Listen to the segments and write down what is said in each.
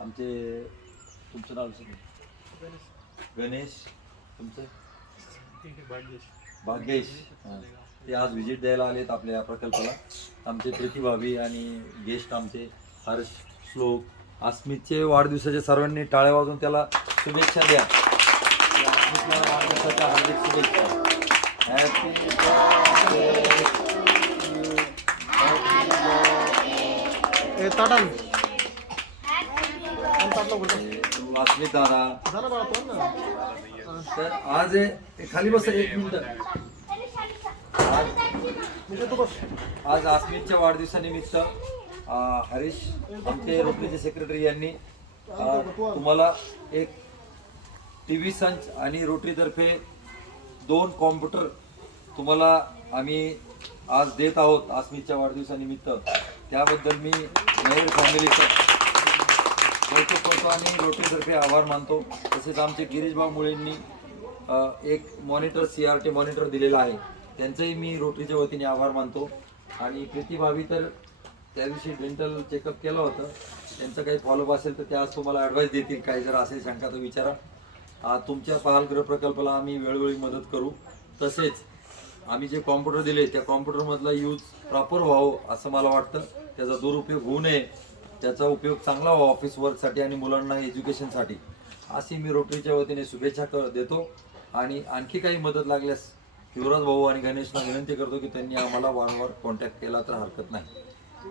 आमचे तुमचं नाव गणेश, तुमचं भाग्येश. ते आज व्हिजिट द्यायला आलेत आपल्या या प्रकल्पाला. आमचे प्रतिभावी आणि गेस्ट आमचे हर्ष, श्लोक, अस्मितचे वाढदिवसाचे सर्वांनी टाळ्या वाजवून त्याला शुभेच्छा द्या. अस्मितला वाढदिवसाच्या हार्दिक शुभेच्छा. हॅपी अस्मित दादा. तर आज खाली बस एक मिनिट. आज अस्मितच्या वाढदिवसानिमित्त हरीश आमचे रोटरीचे सेक्रेटरी यांनी तुम्हाला एक TV संच आणि रोटरीतर्फे 2 कॉम्प्युटर तुम्हाला आम्ही आज देत आहोत अस्मितच्या वाढदिवसानिमित्त. त्याबद्दल मी मेयर फॅमिलीचं कौतुक करतो आणि रोटरीतर्फे आभार मानतो. तसेच आमचे गिरीश भाऊ मुळेंनी एक मॉनिटर CRT मॉनिटर दिलेला आहे, त्यांचंही मी रोटरीच्या वतीने आभार मानतो. आणि प्रतिभावी तर त्या दिवशी डेंटल चेकअप केलं होतं, त्यांचं काही फॉलोअप असेल तर ते आज तुम्हाला ॲडवाईस देतील. काही जर असेल शंका तर विचारा. तुमच्या पहाल गृह प्रकल्पाला आम्ही वेळोवेळी मदत करू. तसेच आम्ही जे कॉम्प्युटर दिले त्या कॉम्प्युटरमधला यूज प्रॉपर व्हावं असं मला वाटतं. त्याचा दुरुपयोग होऊ नये, त्याचा उपयोग चांगला व्हावा ऑफिस वर्कसाठी आणि मुलांना एज्युकेशनसाठी, अशी मी रोटरीच्या वतीने शुभेच्छा देतो. आणि आणखी काही मदत लागल्यास युवराज भाऊ आणि गणेशला विनंती करतो की त्यांनी आम्हाला वारंवार कॉन्टॅक्ट केला तर हरकत नाही.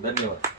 धन्यवाद.